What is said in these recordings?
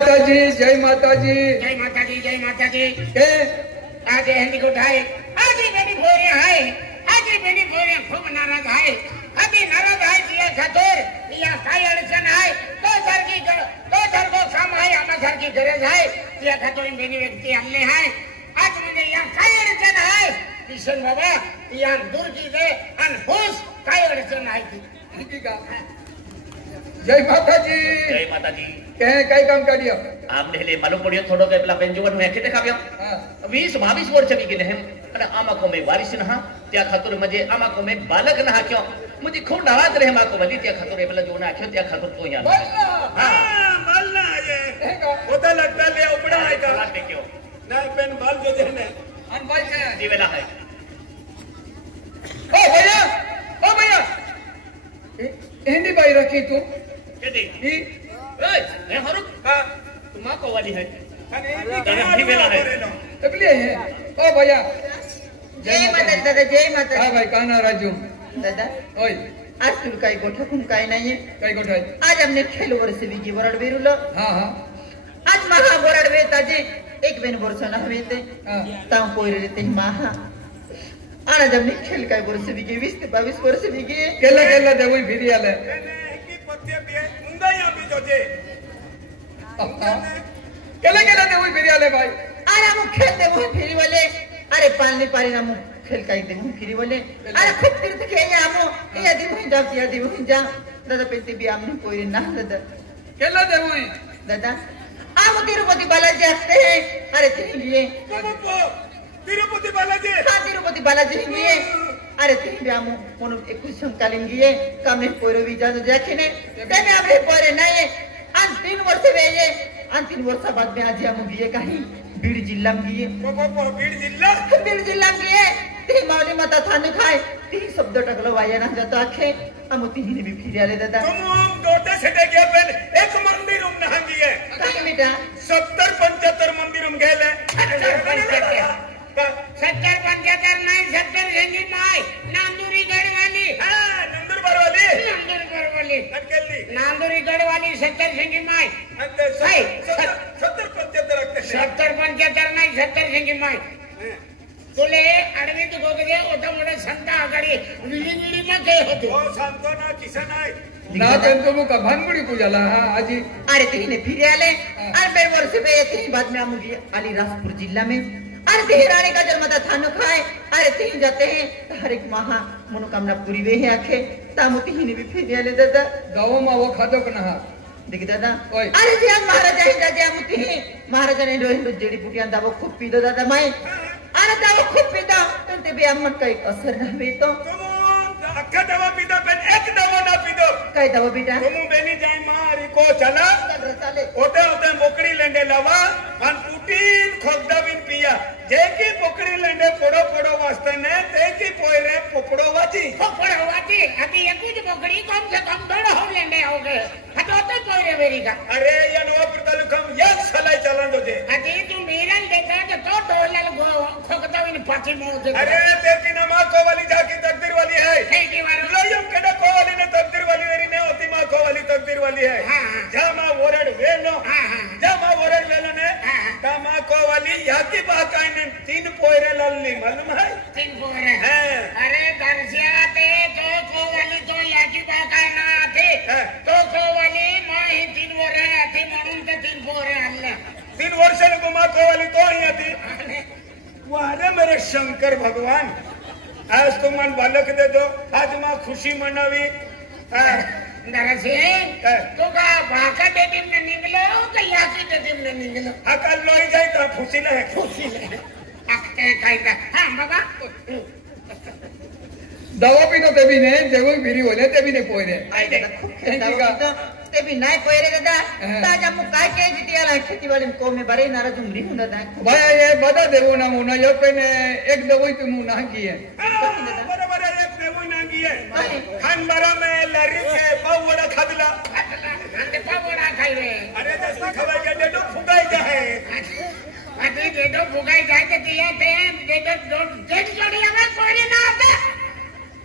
जी जय माता जी जय माता जी जय माता जी के आज हंदी को ठाए आज मेरी भोरे है आज मेरी भोरे खूब नाराज है अभी नाराज है दिया खतोर या काय अड़चन है तो सर को काम है आमा सर की गरज है दिया खतोर मेरी व्यक्ति हमने है आज मुझे या काय अड़चन है किशन बाबा या दूर की दे अनहोश काय अड़चन आई थी जय माता जी जय माता जी कई काम करियो आपने ले मालूम पड़ियो थोड़ो के पेला बेंजुवन में के देखाव्यो 20-22 वर्ष भी के हम अरे आमा को में वारिस नहा त्या खातिर मजे आमा को में बालक नहा क्यों मुझे खूब नाराज रहे मां को बली त्या खातिर पेला जो ना आख्यो त्या खातिर तो यार हां बोलना ये होता लगता ले उपड़ा है का बात क्यों ना पेन बाल जो देने अन भाई से जी वेला है ओ भैया हिंदी भाई रखी तू के दे ई ए मैं हरुक हां तुम मां को वाली है जी वेला है तकली है ओ भैया जय माता दादा जय माता हां भाई कहना राजू दादा ओय आज तुम काही गोठा कुम काही नाहीये कई गोठाई आज हमने खेल वर्ष विकी वरड बेरुलो हां हां आज महा वरड वे ताजे एक बेन वर्ष ना हवेते हां तां पोरे रेते महा आज हमने खेल काही वर्ष विकी 20 ते 22 वर्ष विकी केला देवई फिरी आले की पत्ते पे मुंदा या भी जो जे केला देवई फिरी आले भाई अरे हम खेल दे वो फिरी वाले अरे पालने पारी ना मु खेल काही दे मु फिरी वाले अरे खूब तीर्थ के या मु या दिन ही जा दादा पेते भी हमने कोई ना दादा केला देवई दादा हम तिरुपति बालाजी आते हैं अरे तेरे लिए तिरुपति बालाजी हाँ तिरुपति बालाजी लिए अरे तेरे भी हम मोनो एक कुछ संकालीन लिए कम ने कोई भी जानो जाखिने तेरे हमने पोरे नहीं अन 3 वर्ष वे ये अन 3 वर्ष बाद में आज हम गए कहीं बीड़ जिल्ला में गए बीड़ जिल्ला में गए ते मावली माता थाने खाए 3 शब्द टकलो वाया ना जातो आखे हम तीन भी फिर आले दादा तुम दोटे सेटे गया पेन एक मंदिर उम नहांगी है कहीं बेटा 70-75 मंदिर उम गेले 70-75 नहीं 70 झंगी माय नांदुरी गढ़वाली हां नंदुरबार वाली अटकेली नांदुरी गढ़वाली 70 झंगी माय अंते 70-75 रखते 70-75 नहीं 70 झंगी माय तुले अडवी तू गोगदे ओटा मोठा संता आगाडी विली में गए होते ओ सांतो ना किसन आहे ना तेन तो मुका भांगुड़ी पूजाला हां आजी अरे तीन फिर आले अरे मेरे वर्ष पे तीन बाद में हम गए अलीराजपुर जिला में अरे तीन रानी का जन्म था थानो खाए अरे तीन जाते हैं हर एक महा मनोकामना पूरी वे है आखे तामु तीन भी फिर आले दादा गाँव में वो खादो कना देख दादा ओए। अरे जी हम महाराजा ही जाजे हम तीन महाराजा ने रोहिंदू जेडी पुटियां दावो खूब पीदो दादा माई अरे दावो खूब पीदा तंते भी अम्मट का एक असर ना वे तो तुम अक्का दवा पीदा पेन एक दवा ना पीदो काय दावो बेटा तुम बेनी जाई मारी को चला चाले ओटे मोकड़ी लेंडे लवा अन पुटीन खोगदा बिन पिया जेकी पोकड़ी लेंडे पोड़ो वास्ते ने तेकी पोयरे पोपड़ो वाची अभी ये कुछ बोकड़ी कम से कम 2 हो लेने हो गए हटोते कोई रे मेरी का अरे ये नवापुर तालुका एक सलाई चलन दो जे अभी तू मीरन देखा तो डोलल गो खोकता बिन पाची मौत अरे तेकी नमा को वाली जाकी तकदीर वाली है ठीक है वाला लोयम केडा को वाली ने तकदीर वाली वेरी ने होती मा को वाली तकदीर वाली है हां जामा वरड वेलो हां जामा वरड वेलो ने तामा को वाली याकी बाकाई ने 3 पोयरे लल्ली मालूम है 3 पोरे हां अरे दर्शिया ते तो को वाली तो याकी बाकाय ना आते तो को वाली माही 3 पोरे आती म्हणून ते 3 पोरे आणले 3 वर्ष ने गुमा को वाली तो ही आती वारे मेरे शंकर भगवान आज तुम मन बालक दे दो आज मां खुशी मनावी दरसे तो का भाका टेटीम ने निकलो का याकी टेटीम ने निकलो अकल लोई जाए तो खुशी ले अक्ते कायदा हां बाबा दवा पीनो ते भी ने देवई फिरी होले ते भी ने पोय रे आई दादा खूब खेलता ते भी नाही पोयरे दादा ताजा मु काय के जितियाला खेती वाले को में बरे नाराज उमरी हूं दादा भाई ये बता देवो ना मुना यो पे ने एक दवाई पे मु ना की है बराबर एक देवई नांगी है खान बरा में लरी के पावड़ा खादला अंते पावड़ा खाई रे अरे जैसे खबर के डेडो फुगाई जाए अभी डेडो फुगाई जाए तो दिया थे डेडो डेड जोड़िया में कोई ना आता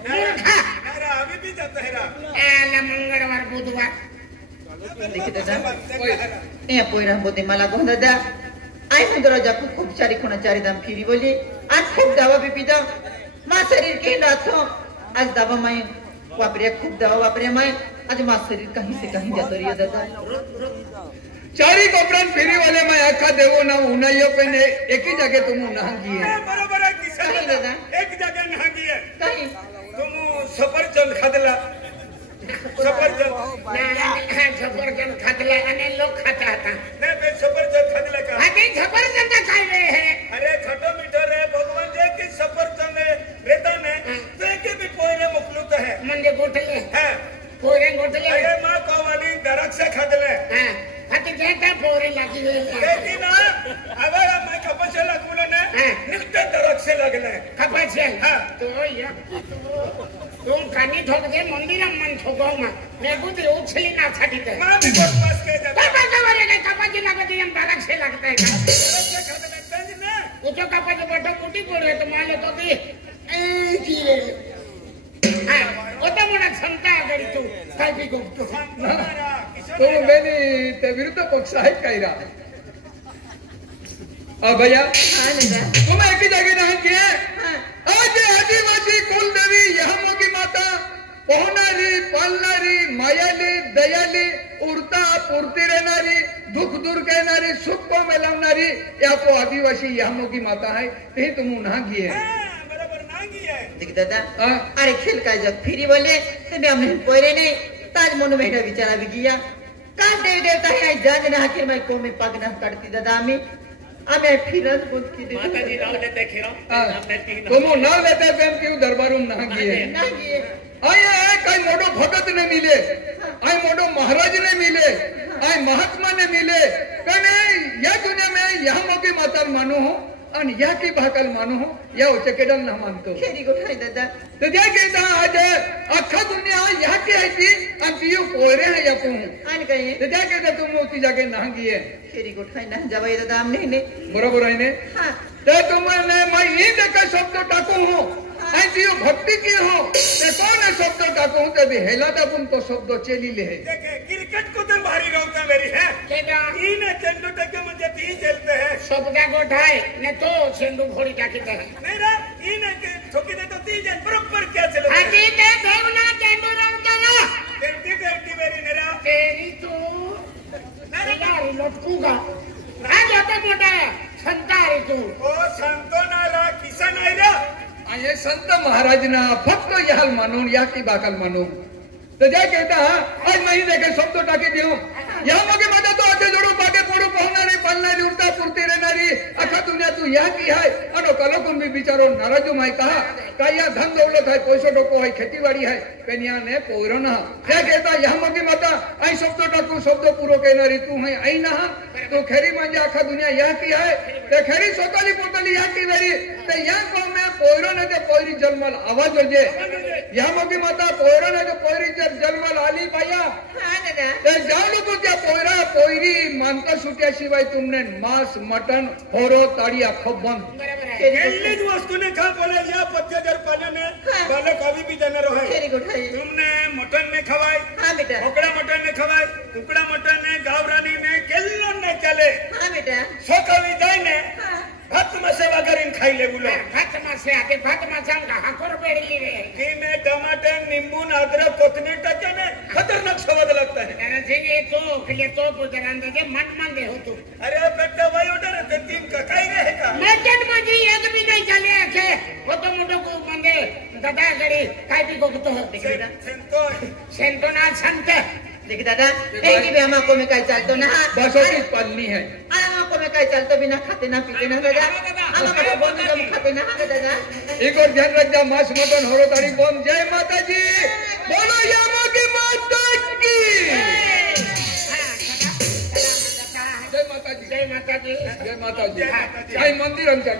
अरे अभी भी जाता है रा एला मंगलवार बुधवार देखिए दादा ए पोयरा बोते मला कोण दादा आई मैं दरवाजा खूब सारी खुना चारी दाम फिरी बोली आज खूब दवा भी पीता मां शरीर के नाथो आज दवा मैं वापरे खूब दवा वापरे मैं आज मां शरीर कहीं से कहीं जातो रिया दादा चारी कोपरन फिरी वाले मैं आखा देवो ना उनाइयो पे ने एक ही जगह तुम नहागी है बरोबर है किसान कहीं दादा एक जगह नहागी है कहीं तुम सफरचंद खादला सफरचंद सफरचंद खातला आणि लोक खाता था नहीं बे सफरचंद खादला का आधी सफरचंद खाई रहे हैं अरे खटो मीठो रे भगवान जे की सफरचंद रेता ने ते के भी पोयरे मोकलूत है म्हणजे गोठले हां पोरे गोठले अरे मां कोवाली दरख से खादले हां हाती जेता पोरे लागी लेकिन ना अगर मैं कपचे लागलो ने निकटे दरख से लागले कपाचे हां तो या तुम कानी ठोक दे मंदिर मन ठोको मा मैं बुद्ध उछली ना छाटी दे मां भी पास के जाता कपाचे वाले के कपाचे लागते हम दरख से लगते हैं दरख से खादले तंज ना वो जो कपाचे बटो कुटी पड़े तो माले तो भी ए चीरे हां ओता मोना क्षमता अगर तू काय भी को हमारा किसान तुम बेनी ते विरुद्ध पक्ष आहे काय रा भैया हां दादा तुम एक ही जगह नहागी है हां आज आदिवासी कुल देवी यहाँ की माता पोहणारी पालणारी मायाली दयाली उरता पुरती रहणारी दुख दूर करणारी सुख को मिलावणारी या को आदिवासी यहाँ की माता है ते तुम नहागी है बराबर नांगी है देख दादा हाँ? अरे खेल काय जग फिरी बोले ते बे हमने पोयरे नहीं ताज मन बेटा विचारा भी गया का देव देवता है जान ना के मैं को में पग ना करती दादा आम्ही फिरत बोल की दे माताजी नाव लेते खिरो हाँ, नाम लेती ही तुम ना लेते प्रेम क्यों दरबारू नहागी है नहीं आय कई मोटो भगत ने मिले आय मोटो महाराज ने मिले आय महात्मा ने मिले कने या दुनिया में यहाँ की माता मानो हो और या की भाकल मानो हो या उचे केडल ना मानतो खेरी को ठाई दादा तो जे कहता आज अख्खा दुनिया यहाँ की है थी और पियो पोरे हैं या को आन कहीं तो जे कहता तुम उसी जगह नहागी है खेरी को ठाई ना जवाई दादा हमने ने बरोबर है ने हां ते तुमने मैं ये देखा शब्द टाकू हूँ ऐसी भक्ति की हो ते कौन है शब्द टाकू हूँ तभी हेला था तुम तो शब्द चली ले देखे क्रिकेट को तो भारी रौता मेरी है केदा तीन चेंडू टके मुझे तीन चलते हैं शब्दा गोठाय ने तो सेंडू घोड़ी टाकी दे नहीं रे तीन के ठोकी दे तो तीन जन बराबर क्या चलते हैं आजी ते देवना चेंडू रंगला टेंटी मेरी नेरा तेरी तो यार लटकूगा आज आता मोठा संतारी तू ओ संतो नारा किसान आहे रे ये संत महाराज ना फक्त याल मानून या की बाकल मानून तो जय कहता आज नहीं देखे शब्द टाकी दियो यहाँ मगे माता तो आते जोड़ो बागे पोड़ो पहुंचनारी पालनारी उड़ता पुरती रहनारी अखा दुनिया तू यहाँ की है अनो कलोकुन भी बिचारो नाराजो माई कहा का या धन दौलत है पैसो टोको है खेती बाड़ी है कन्या ने पोरो ना क्या कहता यहाँ मगे माता आई शब्द टाकू शब्द पूरो कहनारी तू है आई ना तो खेरी मांजे अखा दुनिया यहाँ की है ते खेरी सोतली पोतली यहाँ की वेरी ते यहाँ को में पोरो ने ते पोरी जलमल आवाज होजे यहाँ मगे माता पोरो ने ते पोरी जलमल आली पाया हां दादा ते जानो को त्या पोयरी मानता सुट्या शिवाय तुमने मांस मटन होरो ताड़िया खूब बंद बरोबर आहे खेलने की वस्तु ने खा बोले या पत्ते जर पाने ने बालक अभी भी देने रहे खेरी को ठाई तुमने मटन ने खवाई हां बेटा ढोकड़ा मटन ने खवाई टुकड़ा मटन ने गावरानी ने केल्लो ने चले हां बेटा सोकवी जाय ने भात में सेवा करीन खाई ले बोलो भात मासे आके भात मासांगा हाकोर बेडली रे घी में टमाटर नींबू अदरक कोथमीर टके ने खतरनाक स्वाद लगता है त्याला जे येतो किले तो पुजरांदे जे मन दे होतो अरे बेटा वही ऑर्डर है तीन का काही रहे का मटन माझी एक भी नाही झाले आखे होतो मोठो को म्हणजे दादा गडी काय बी गोगतो सेंतो सेंटो ना संत देख दादा एक भी हम को में काय चलतो ना बसों की पालनी है हम को में काय चलतो बिना खाते ना पीते ना दादा हम को बोल दो खाते ना दादा एक और ध्यान रख जा मांस मटन होरो ताड़ी बम जय माता जी बोलो यामा की माता की जय माता जी जय माता दी जय माता जी काय मंदिर अंतर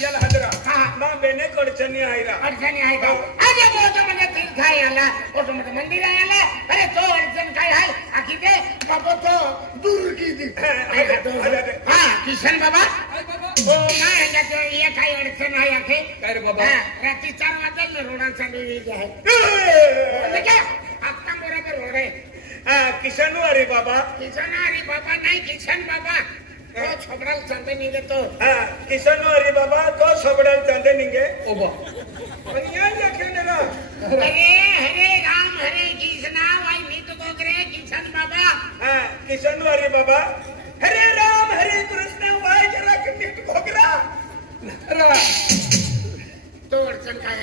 याला हजरा हां मां बेने कोडचनी आईरा अडचणी आहे का अरे बोलतो म्हणजे तीर्थ आहे आला मोठं मोठं मंदिर आहे आला अरे तो अडचण काय आहे आखी ते बाबा तो दूर की दी हा किशन बाबा ओ नाही याच्यात ये काही अडचण आहे आखे काय रे बाबा रात्री 4 वाजता रोडांचा निधी आहे म्हणजे काय आता बरोबर रोड आहे किशन अरे बाबा नाही किशन बाबा तो छोबड़ा चांदे निगे तो किशन अरे बाबा तो छोबड़ा चांदे निगे ओबा पण या लखेने ना हरे राम हरे कृष्णा वाई नीत गोगरे किशन बाबा किशन अरे बाबा हरे राम हरे कृष्ण वाई जरा नीत गोगरा तो अडचण काय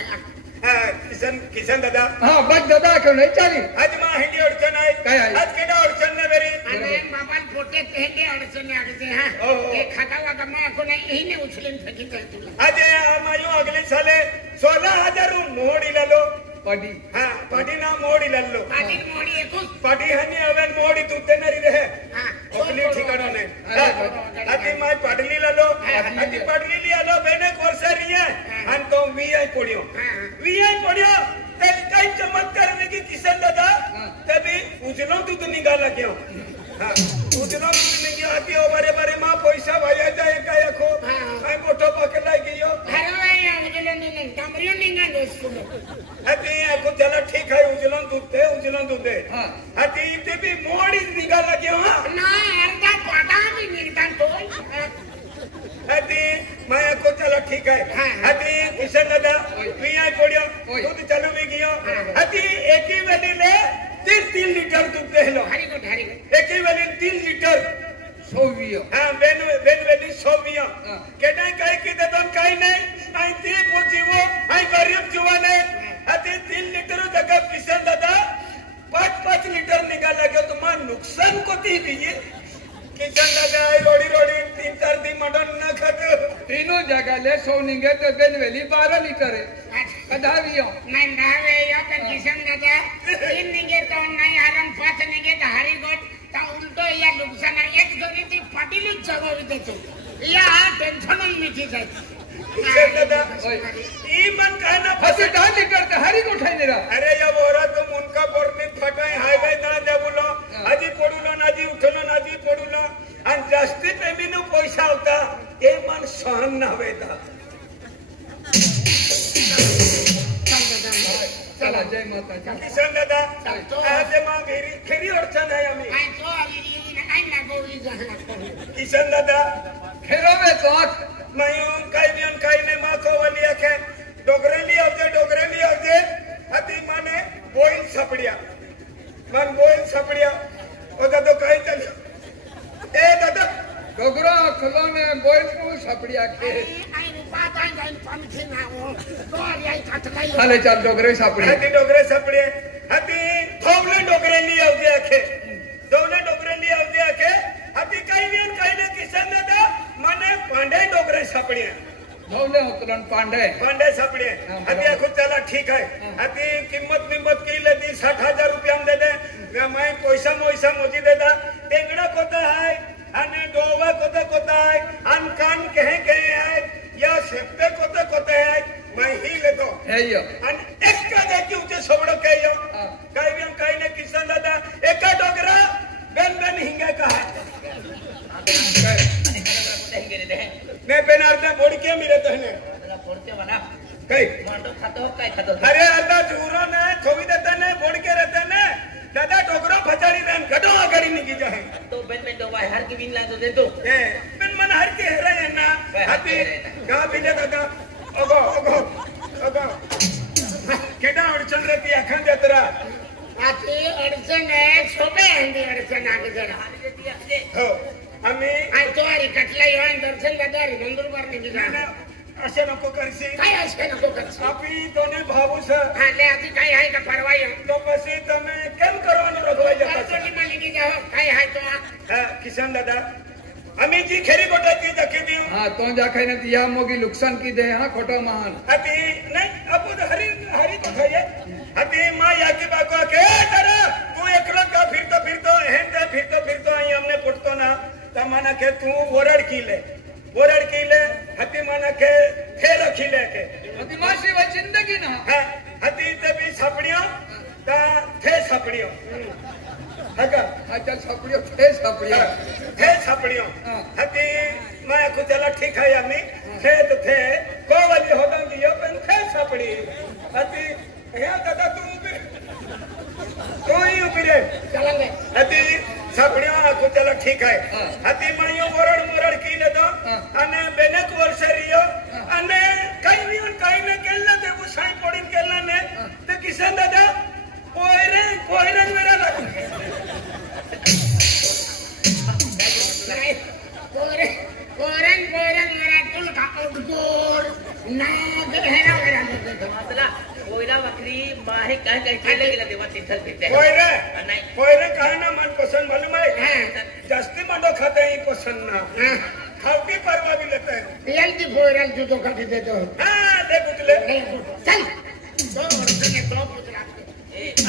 किशन दादा हाँ बस दादा क्यों नहीं चाली आज मां हिंदी अडचण आहे काय आहे? आज केडा अडचण नाही मेरी आणि बाबा पोटे तेंडे अडचण आगते हा ते खाता वागा मा को नाही ही ने उचलीन फेकी जाय तुला आज मायू अगले साले 16,000 मोडी लालो पडी पडी ना मोडी लालो पाटी मोडी एकूच पाटी हनी अवन मोडी तुते नरी रहे अपनी ठिकाना ने आती माय पाडली लालो आती पाडली लियालो बेने कोर्सरी है अन तो वीआई पडियो ते काही चमत्कार में की किशन दादा तभी उजलो दूध निघाला क्यों उजलो दूध निघियो आती ओ बारे मां पैसा भाया जाए काय खो काय मोठो पकला गयो अरे भाई उजलो नहीं कमरियो निंगा दोस्त आती को चला ठीक है उजलो दूध दे आती इते भी मोडी निघाला क्यों ना अर्धा पाटा भी निघता तो आती मैं को चला ठीक है आती किशन दादा वीआई पडियो दूध चालू भी गयो आती एक ही वेली ले 3 लीटर दूध दे लो हरी को एक ही वेली 3 लीटर सोवियो बेन वेली सोवियो केना काय की दे दोन काय नाही आई ती पोजीवो आई गरीब जुवाने आती 3 लीटर जगह किशन दादा 5 लीटर निघाला गयो तुम्हाला नुकसान कोती दिए किशन दादा रोडी 3-4 दिन मटन न खाते तीनों जगह ले सो निगे तो बेन वेली 12 लीटर है कदावियो नहीं नावे यो का किशन दादा तीन निगे तो नहीं आरन 5 निगे तो हरी गोट ता उल्टो या नुकसान एक जोरी ती पाटीली जगह देतो या टेंशन मिठी जाय किशन दादा ई मन काय ना फसे 10 लीटर तो हरी को उठाई नहीं रहा अरे या बोरा तुम उनका बोरने फटाई हाईवे ना दे बोलो आजी पडुलो नाजी उठलो नाजी पडुलो आणि जास्ती पेमीनो पैसा होता ए मन सहन ना वेता चला जय माता दी किशन दादा आज मां खरी अडचण आहे आम्ही आई तो आली आई ना गोळी जहां किशन दादा खेरो में तो मयूं काही ने मां को वाली आखे डोगरेली आवजे अति माने बोईल सापडिया ओ दादा काय चालू ए दादा डोगरा खलोने बोल को सापडिया के आई रूपा ताई पंथी ना हो तो आई खटलाई हाले चाल डोगरे सापडी हाती डोगरे सापडे हाती थोवले डोगरेली आवजे आखे हाती काही ने किशन दादा माने पांडे डोगरे सापडिया धौले उतलन पांडे सापडे हाती खुद चला ठीक है हाती किंमत की लेती 60,000 रुपया दे दे मैं पैसा मोजी दे दा टेंगड़ा कोता है आणि डोवा कोता है अन कान कहे है या सेप्ते कोते है मैं ही लेतो है यो अन एक का देखी उचे सोबड़ो कहियो काही ने किशन दादा एका डोगरा बेन हिंगे कहा ने पेनारते बोडी के मिरे तहने पोरते बना काही मांडो खातो अरे आता जुरो ने खोवी देते ने बोडी के रहते ने दादा डोगरो फचाड़ी रहन गडो आगड़ी निकी जाए तो बेन दो भाई हर की बिन ला दे दो ए बेन मन हर के हेरे है ना हाथी का बिले दादा ओगो केडा अडचण रहती अखन जत्रा आती अडचण आहे सोबे हंदी अडचण आगे जरा हो आम्ही आई तो आरी कटलाई होय दर्शन दादारी नंदुरबार निघी जा असे नको करशी काय असे नको करशी आपी दोने भाऊ सर हाले आधी काय आहे का परवाई तो પછી તમે કેમ કરવાનું રખવાઈ જતા છો अर्जुनी માં निघी जाओ काय आहे तो હા કિશન દાદા અમે જી ખેરી કોટાથી દખી દીયું हाँ तो जाखे ने दिया मोगी नुकसान की दे हाँ खोटो महान હતી નહીં અપુદ હરી તો થઈએ હતી માં યાકી બાકો કે તારા તું એકલો કા ફિરતો હેંતે ફિરતો અહીં અમને પૂછતો ના તમના કે તું ઓરડ કી લે હતી માના કે થે રખી લે કે दिमाशी व जिंदगी ना હા હતી તે બી સાપડિયો તા થે સાપડિયો હકા अच्छा छपड़ियो थे छपड़ियों हती मैं कुछ चला ठीक है यानी थे को वाली होता कि यो पेन थे छपड़ी हती हे दादा तू भी तो ही उपिरे चलेंगे हती सापड़िया को चला ठीक है हती मणियो मोरड़ की ले दो अने बेनेक वर्ष रियो अने कई ने केला ते वो साई पड़िन केला ने ते किसन दादा पोयरे मेरा लग कोरन मेरा तुल का उगोर ना दे है ना मेरा मतलब कोयला बकरी माहे कह खेले गेला देवा तिथल फिरते पोयरे कहा ना मन पसंद मालूम है जास्ती मंडो खाते ही पसंद ना खावटी परवा भी लेते हैं रियल की कोरन तू तो काट दे दो हां दे पुतले चल दो वर्ष ने तो पुतला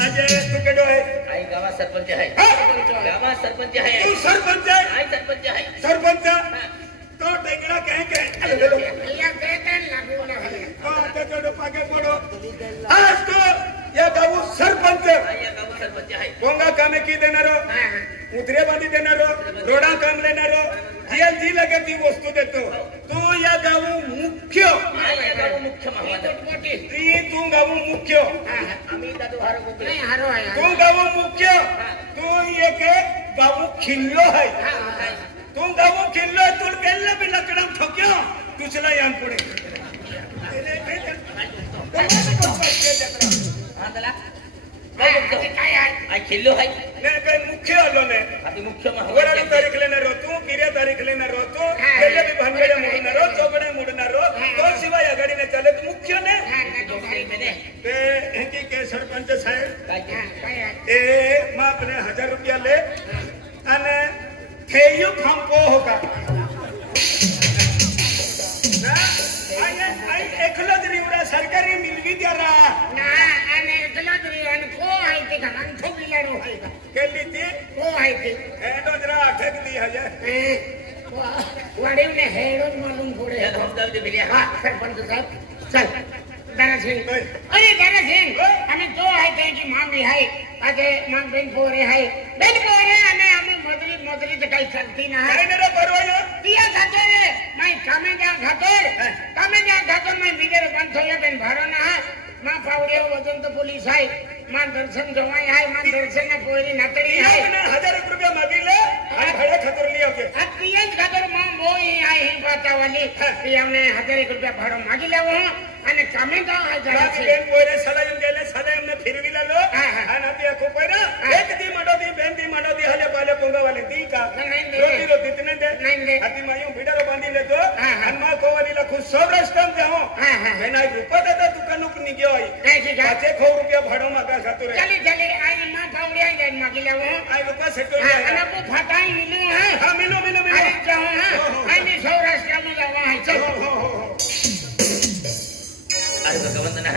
अजय तू केडो है आई गावा सरपंच है गावा सरपंच है तू सरपंच है आई सरपंच है सरपंच तो टेंगड़ा कह या कहतन लागू ना है हां तो केडो पाके पड़ो आज तो ये गाव सरपंच आई गावा सरपंच है बोंगा कामे की देनारो उतरे बांधी देनारो रोडा काम लेनारो जीएलजी लगे ती वस्तू देतो तू या गाव मुख्य आई गावा मुख्य महत्व मोटी ती तू गाव मुख्य आम्ही दादू हारो गोपी नहीं हारो है तू गाव मुख्य तू ये के गाव खिल्लो है तू गाव खिल्लो तू केल्ले भी लकड़म ठोक्यो तुचला यान पड़े हां दला काय आहे आई खिल्लो है ने के मुख्य आलो ने अभी मुख्य वराडी तारीख लेना रो तू किरे तारीख लेना रो तू केल्ले भी भानगडे मुडना रो चौगडे मुडना रो तो शिवाय आगाडी ने चले तू मुख्य ने डोकरी में ते हेकी के सरपंच साहेब काय आहे ए मा अपने 1000 रुपया ले अने थेयु फंपो होगा ना आई एकलो जरीवरा सरकारी मिलगी त्यारा ना आणि एकला तरी आणि को आहे ते घरान ठोकीला रो आहे केली ती को आहे ते एडो जरा अटक दी हजे वाडीने हेडोन मालूम पड़े हम कर दे बिलिया हां सरपंच साहब चल दादा सिंह अरे दादा सिंह हमें तो है कि मांगी है आगे मांग बेन पोरे है અને અમે મોદરી તો કઈ ચલતી ના અરે મેરો પરવાયો પિયા ખાતર मैं कामे जा खातर मैं बीजे बंद होया बेन भारो ना मां पावड़ियो वजन तो पुलिस है मां दर्शन जवाई है मां दर्शन ने पोरी नातड़ी है मैंने 1000 रुपया मांगी ले और भाड़ा खातर लियो के आ पियन खातर मां मोई आई ही बाता वाली पिया ने 1000 रुपया भाड़ो मांगी लेवो અને કામે કા આ જાય બાકી બેન પોરે સલાઈન દેલે સલાઈન ને ફિરવી લાલો અને આપી આખો પોરા એક દી મડો દી બેન દી મડો દી હલે પાલે પોંગા વાલે દી का रोटी रो कितने दे अति मायू बिडरो बांधी ले दो अन्मा को वाली ला खुद 100 रस्तम जाओ मैं ना रुपया देता दुकान को नि गयो आई पाचे खो रुपया भाड़ो मागा खातुरे चली आई मां पावड़ी आई जान मांगी लेवो आई रुपया सेटो અને કો ફટાઈ મિલું હે हां मिलो अरे जाओ हां आई नि सौराष्ट्र में जावा है चल अरे भगवंत ना